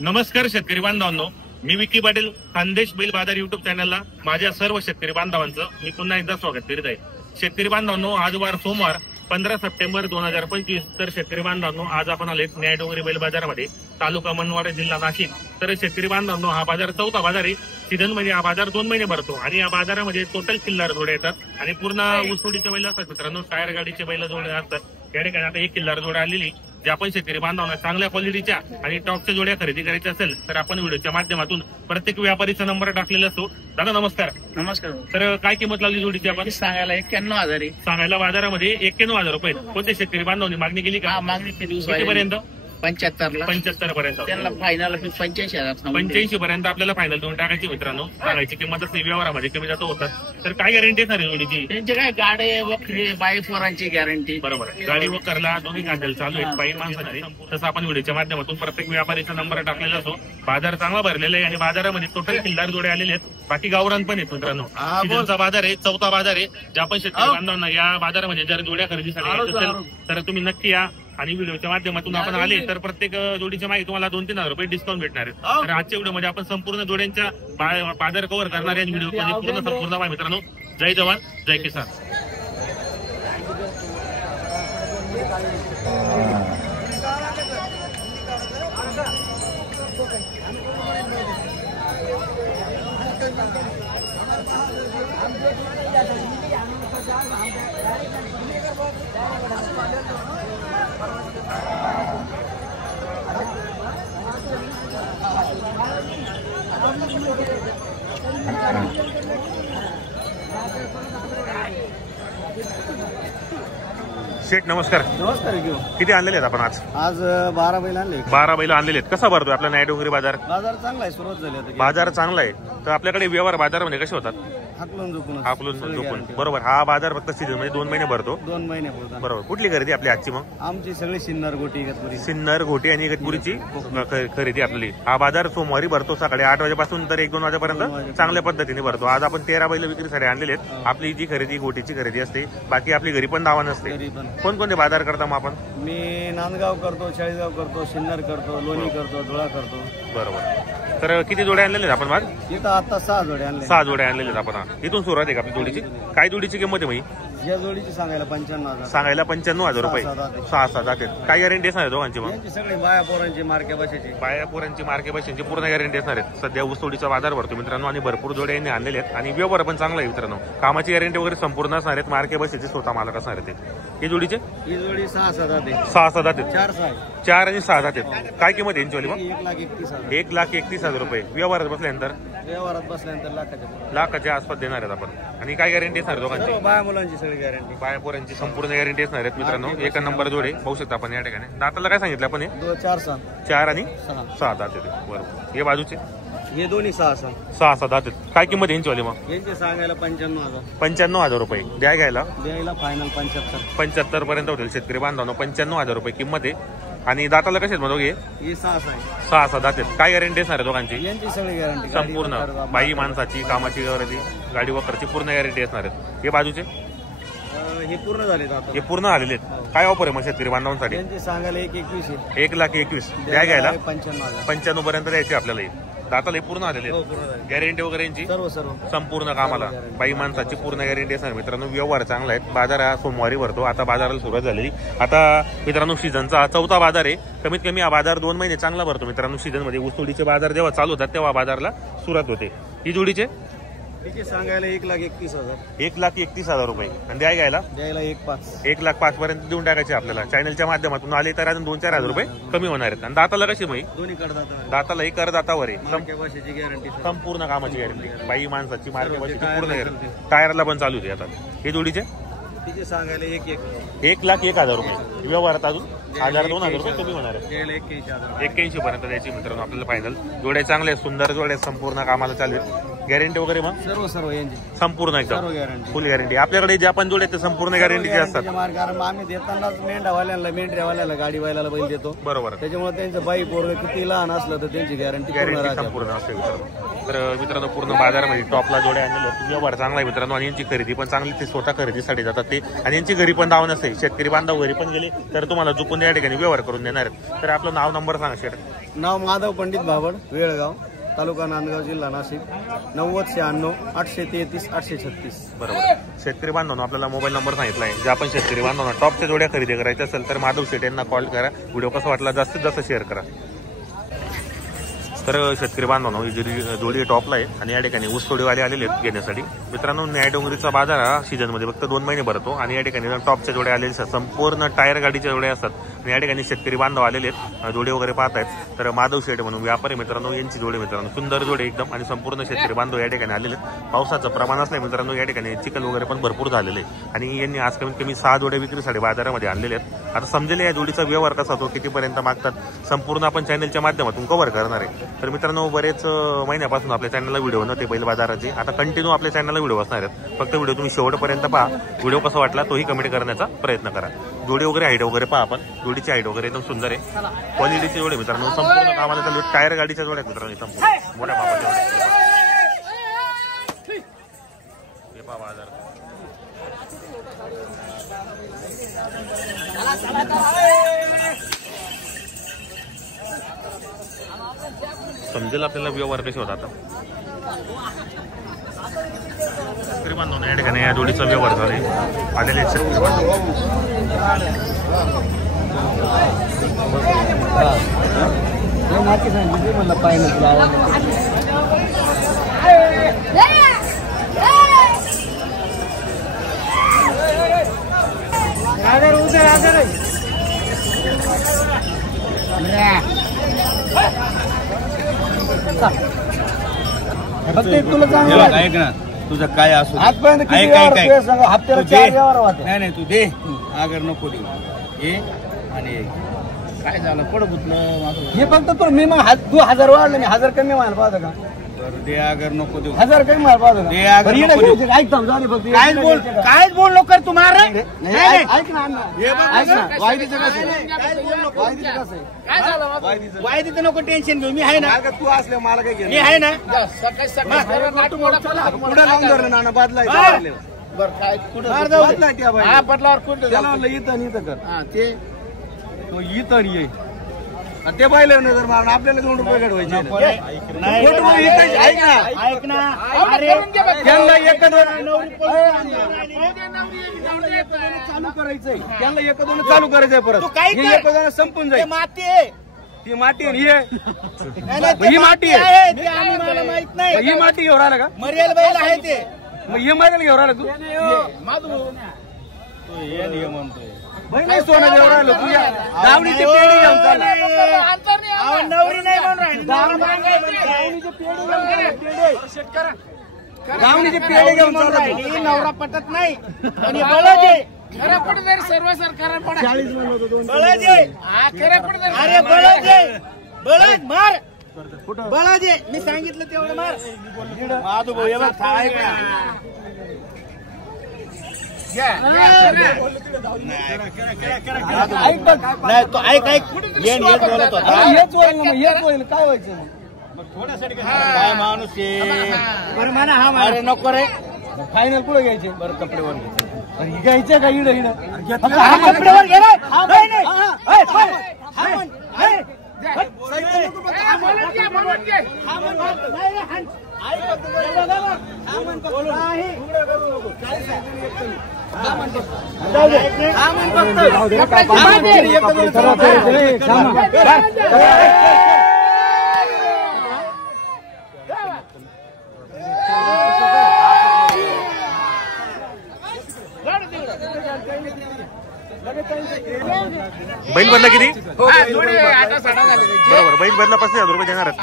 नमस्कार शेतकरी बांधवांनो, मी विकी पाटील खानदेश बैल बाजार युट्यूब चॅनलला माझ्या सर्व शेतकरी बांधवांचं मी पुन्हा एकदा स्वागत करीत आहे। शेतकरी बांधवांनो, आज वार सोमवार 15 सप्टेंबर 2025। तर शेतकरी बांधवांनो, आज आपण आले न्यायडोंगरी बैल बाजारामध्ये, तालुका मनमाड, जिल्हा नाशिक। तर शेतकरी बांधवांनो, हा बाजार चौथा बाजार आहे। सीझन मध्ये हा बाजार 2 महिने भरतो आणि या बाजारामध्ये टोटल किल्लार जोडे येतात आणि पूर्ण ऊसतोडीचे बैल असतात मित्रांनो, टायर गाडीचे बैल जोडे असतात। या ठिकाणी आता एक किल्लार जोड आलेली, जे आपण शेतकरी बांधवांना चांगल्या क्वालिटीच्या आणि टॉपच्या जोड्या खरेदी करायच्या असेल तर आपण व्हिडिओच्या माध्यमातून प्रत्येक व्यापारीचा नंबर टाकलेला असतो। दादा नमस्कार। नमस्कार। तर काय किंमत लागली जोडीची? आपण सांगायला 91,000 आहे। सांगायला बाजारामध्ये 91,000 रुपये। कोणत्या शेतकरी बांधवांनी मागणी केली का? मागणी केली कितीपर्यंत? 75 ला। 75 पर्यंत त्यांना फायनल 85,000 85 पर्यंत आपल्याला फायनल देऊन टाकायची मित्रांनो। सांगायची किंमत असते, व्यवहारामध्ये कमी जातो होतात। तर काय गॅरंटी आहे जोडीची? त्यांचे काय गाडे वखरे बाई पोरांची गॅरंटी। बरोबर आहे, गाडी वकरला दोन्ही गाड्या चालू आहेत, बाई माणसाची। तसं आपण व्हिडिओच्या माध्यमातून प्रत्येक व्यापारीचा नंबर टाकलेला असो। बाजार चांगला भरलेला आहे आणि बाजारामध्ये टोटल किल्लार जोडे आलेले आहेत, बाकी गावरान पण आहेत मित्रांनो। सीझनचा बाजार आहे, चौथा बाजार आहे। ज्या आपण शेतकरी बांधवांना या बाजारामध्ये जर जोड्या खरेदीसाठी असेल तर तुम्ही नक्की या आणि व्हिडिओच्या माध्यमातून आपण आले तर प्रत्येक जोडीच्या मागे तुम्हाला 2-3 हजार रुपये डिस्काउंट भेटणार आहे। तर आजच्या व्हिडिओमध्ये आपण संपूर्ण जोड्यांच्या बाजार कव्हर करणार आहे व्हिडिओमध्ये पूर्ण संपूर्ण मित्रांनो। जय जवान जय किसान। शेठ नमस्कार। नमस्कार। किती आणलेले आहेत आपण आज? आज 12 बैल आणले। 12 बैल आणलेले आहेत। कसा भरतोय आपला न्यायडोंगरी बाजार? बाजार चांगला आहे, सुरुवात झाली आता। बाजार चांगला आहे, तर आपल्याकडे व्यवहार बाजारामध्ये कसे होतात? हाकलून झोपून बरोबर। हा बाजार फक्त सीझन मध्ये 2 महिने भरतो। 2 महिने बोलतात बरोबर। कुठली खरेदी आपली आजची? मग आमची सगळी सिन्नर गोटी इगतपुरी, सिन्नर घोटी आणि इगतपुरीची खरेदी आपली। हा बाजार सोमवारी भरतो सकाळी 8 वाजेपासून तर 1-2 वाजेपर्यंत चांगल्या पद्धतीने भरतो। आज आपण 13 बैल विक्रीसाठी आणलेले आहेत। आपली जी खरेदी घोटीची खरेदी असते, बाकी आपली घरी पण दावा नसते। कोणकोणते बाजार करता मग आपण? मी नांदगाव करतो, चाळीसगाव करतो, सिन्नर करतो, लोणी करतो, धुळा करतो। बरोबर। तर किती जोड्या आणलेले आहेत आपण? मग इथं आता 6 जोडे आणले। 6 जोड्या आणलेले आहेत आपण। इथून सुरुवात आहे का आपली जोडीची? काय जोडीची किंमत आहे भाई? या जोडीची सांगायला 95,000। सांगायला 95,000 रुपये। 6-6 जाते। काय गॅरंटी असणार आहे दोघांची? मग यांची सगळी बाया पोरांची मार्के बसायची, बाया पोरांची मार्के बसायची पूर्ण गॅरंटी असणार आहे। सध्या ऊसतोडीचा बाजार भरतो मित्रांनो आणि भरपूर जोड्या यांनी आणलेले आहेत आणि व्यवहार पण चांगला आहे मित्रांनो। कामाची गॅरंटी वगैरे संपूर्ण असणार आहेत, मार्के बसायची स्वतः मालक असणार आहे ते। ही जोडीचे? ही जोडी 6-6 जाते। 6-6 जाते। 4 आणि 6 जाते। काय किंमत आहे यांची? मग 1,31,000। 1,31,000 रुपये। व्यवहारात बसल्यानंतर लाखाच्या आसपास देणार आहेत आपण। आणि काय गॅरंटी असणार दोघांची? बाया मुलांची सगळी गॅरंटी, बाया पोरांची संपूर्ण गॅरंटी असणार आहेत मित्रांनो। 1 नंबर जोडे पाहू शकता आपण या ठिकाणी। दाताला काय सांगितलं आपण? 4 आणि 6 दाते। बरोबर। हे बाजूचे हे दोन्ही 6-6 6-6 दाते। काय किंमत यांची वाली? मग यांचे सांगायला 95,000। 95,000 रुपये। द्यायला फायनल 75। 75 पर्यंत होतील शेतकरी बांधवांनो। 95,000 रुपये किंमत आहे। आणि दाताला कसे मग? हे 6-6 दाते। काय गॅरंटी असणार आहे दोघांची? यांची सगळी गॅरंटी संपूर्ण, बाई माणसाची, कामाची गॅरंटी, गाडी वकरची पूर्ण गॅरंटी असणार आहेत। हे बाजूचे हे पूर्ण झाले, हे पूर्ण आलेले आहेत। काय ऑफर आहे मग शेतकरी बांधवांसाठी? यांची सांगायला 1,21,000। 1,21,000 द्यायला 95,000। 95 पर्यंत द्यायचे आपल्याला। दाताला पूर्ण आलेले गॅरंटी वगैरे यांची सर्व संपूर्ण कामाला बाई माणसाची पूर्ण गॅरंटी असणार मित्रांनो। व्यवहार चांगला आहे। बाजार हा सोमवारी भरतो, आता बाजाराला सुरुवात झालेली। आता मित्रांनो सीझनचा चौथा बाजार आहे। कमीत कमी हा बाजार 2 महिने चांगला भरतो मित्रांनो। सीझन मध्ये ऊसतोडीचे बाजार जेव्हा चालू होतात तेव्हा बाजारला सुरुवात होते। ही जोडीचे सांगायला 1,31,000। 1,31,000 रुपये। आणि द्यायला 1,05,000। 1,05,000 पर्यंत देऊन टाकायचे आपल्याला। चॅनलच्या माध्यमातून आले तर अजून 2-4 हजार रुपये कमी होणार आहेत। आणि दाताला कशी माही? दोन्ही करदाता। दाताला एक करदातावर आहे, गॅरंटी, संपूर्ण कामाची गॅरंटी, बाई माणसाची, मार्के बसायची पूर्ण गॅरंटी। टायरला पण चालू आहे आता। हे जोडीचे सांगायला 1,01,000 रुपये। व्यवहारात अजून 1,000-2,000 रुपये कमी होणार आहे। 81,000 81 पर्यंत द्यायची मित्रांनो आपल्याला फायनल। जोड्या चांगल्या, सुंदर जोड्या, संपूर्ण कामाला चालू आहेत। गॅरंटी वगैरे मग सर्व यांची संपूर्ण सर्व एकदम गॅरंटी. फुल गॅरंटी. आपल्याकडे ज्या पण जोडे ते संपूर्ण गॅरंटीचे असतात. कारण आम्ही देतानाच मेंढ्यावाल्याला गाडीवाल्याला बैल देतो. बरोबर. त्याच्यामुळे त्यांचं बाई पोरग किती लहान असलं तर त्यांची गॅरंटी संपूर्ण असते मित्रांनो. तर मित्रांनो पूर्ण बाजारामध्ये टॉपला जोड्या आणलेल्या आहेत. व्यवहार चांगला आहे मित्रांनो आणि यांची खरेदी पण चांगली. ते स्वतः खरेदीसाठी जातात ते आणि यांची घरी पण दावण असते. शेतकरी बांधव घरी पण गेले तर तुम्हाला चुकून या ठिकाणी व्यवहार करून देणार आहेत. तर आपलं नाव नंबर सांगा शेट. नाव माधव पंडित भाबड, वेळगाव, तालुका नांदगाव, जिल्हा नाशिक. 9096 833 836. बरोबर. शेतकरी बांधवांनो आपल्याला मोबाईल नंबर सांगितला आहे. जे आपण शेतकरी बांधवांना टॉपच्या जोड्या खरेदी करायच्या असेल तर माधव शेट यांना कॉल करा. व्हिडिओ कसा वाटला जास्तीत जास्त शेअर करा. तर शेतकरी बांधवांनो ही जोडी टॉपला आहे आणि या ठिकाणी ऊसतोडीवाले आलेले आहेत घेण्यासाठी. मित्रांनो न्यायडोंगरीचा बाजार हा सीझनमध्ये फक्त 2 महिने भरतो आणि या ठिकाणी टॉपच्या जोड्या आलेल्या असतात. संपूर्ण टायर गाडीच्या जोड्या असतात आणि या ठिकाणी शेतकरी बांधव आलेले आहेत. जोडे वगैरे पाहत आहेत. तर माधव शेठ म्हणून व्यापारी मित्रांनो यांची जोडे मित्रांनो सुंदर जोडे एकदम आणि संपूर्ण शेतकरी बांधव या ठिकाणी आलेले आहेत. पावसाचं प्रमाण असलं मित्रांनो या ठिकाणी चिखल वगैरे पण भरपूर झालेले आहे आणि यांनी आज कमीत कमी 6 जोड्या विक्रीसाठी बाजारामध्ये आणलेले आहेत. आता समजेल या जोडीचा व्यवहार कसा होतो, कितीपर्यंत मागतात संपूर्ण आपण चॅनलच्या माध्यमातून कव्हर करणार आहे. तर मित्रांनो बरेच महिन्यापासून आपल्या चॅनलला व्हिडिओ नव्हते बैल बाजाराचे. आता कंटिन्यू आपल्या चॅनलला व्हिडिओ असणार आहेत. फक्त व्हिडिओ तुम्ही शेवटपर्यंत पहा. व्हिडिओ कसा वाटला तोही कमेंट करण्याचा प्रयत्न करा. जोडी वगैरे हाईट वगैरे पहा आपण. जोडीची हाईट वगैरे एकदम सुंदर आहे. क्वालिटीचे जोडे मित्रांनो संपूर्ण कामाला चालू टायर गाडीच्या जोड्या मित्रांनो संपूर्ण मोठ्या मापाच्या बाजार. समजेल आपल्याला व्यवहार कसे होता. आता शेतकरी बांधव या ठिकाणी या जोडीचा व्यवहार झाले आलेले शेतकरी बांधव. ऐक ना तुझं काय असू हप्त्याला 4 व्यवहार होते. नाही तू दे अगर नको देऊ हे आणि काय झालं पड गुतलं हे फक्त तू मी मग तू 1000 वाढलं मी 1000 कमी माल पाहतो का. दे अगर नको देऊ 1000 कमी माल पाहतो का. कायच बोल नको कर तुम्हाला. ऐक ना वायदीचं वायदीचं नको टेन्शन घेऊ. मी आहे ना तू असल्या मला काय घेऊ. मी आहे ना पुढे लावून धरलं ना बदलायचं बदलावर कुठं इथं कर ते इथं ये ते पाहिलं जर मला आपल्याला 2 रुपये घडवायचे. ऐक ना त्यांना 1-2 चालू करायचंय. त्यांना 1-2 चालू करायचंय परत. हे 1-2 संपून जाईल. ती माती ही माती आहे. मला माहित नाही ही माती घेऊन राहिला का. मर्याल बैल आहे ते मग हे मर्याल घेऊन राहिला तू हे म्हणतोय नाही सोनं घेऊन राहिलो तू. दावणीची पेढी घेऊन चालला. नवरी नाही म्हणून राहिली दावणीची पेढी घेऊन राहिली. नवरा पटत नाही आणि खरं कुठे जरी सर्व सरकार 40 अरे बळद मार बळद मी सांगितलं तेवढं मार. माधू भाऊ ऐक नाही तो ऐक बोलत होता. काय व्हायचं थोड्यासाठी काय माणूस बरं म्हणा. हा अरे नको रे फायनल कुठं घ्यायचे. बरं कपडेवर घ्यायचे का इड कपडेवर घे. बैल बदला किती. बरोबर बैल बदला 5000 रुपये देणार आहेत.